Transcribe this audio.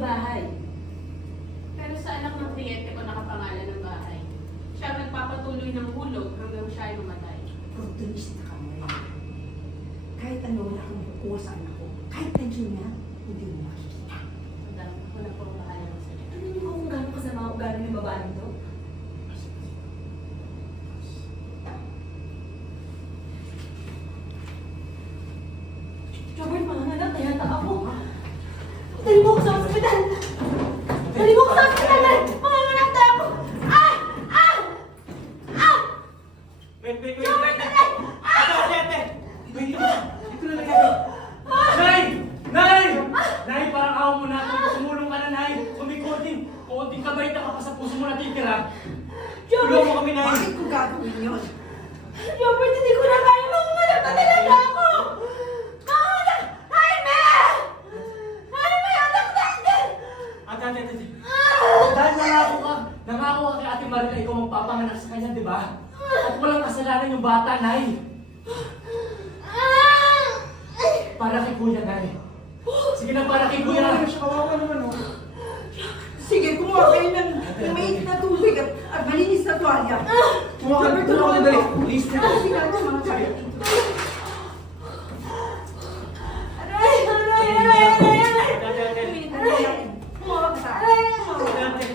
bahay. Pero sa anak ng kliyente ko nakapangalan ng bahay. Siya ang nagpapatuloy ng hulog hanggang siya ay mamatay. Oportunista ka mo rin. Kahit ano wala kang makukuha sa anak ko, kahit nandiyan niya, hindi mo makikita. Madam, ako na po ang bahala ng salita. Ano niyo kung gano'ng kasama ang ugali ng babae to? Robert, manganak, kaya ako. Dali mo ako sa ospital! Dali mo ako sa ospital! Manganak na ako! Ah! Ah! Ah! Wait! Robert, dali! Ate! Wait, ito na lagay. Nay! Nay! Nay, parang awa mo na ako. Sumulong ka na, Nay. Kung may konting kabait na ka pa sa puso mo natitira. Tulungan mo kami, Nay. Bakit ko gagawin yun? Robert, hindi ko na kaya manganak na talaga ako! Manganak! Jaime! Jaime, anak natin! Ate. Dahil nangako ka kay Ate Marie na ikaw magpapanganak sa kanya, di ba? At walang kasalanan yung bata, Nay. Para kay Kuya, Nay. Sige na, para kay Kuya. Kawawa naman, oh. Sige, kumuha kayo ng mainit na tubig at malinis na tuwalya. Tulungan ka dali. Please, Sige na, mga kaya. Aray! Ate. Kumuha ka sa akin. Ate.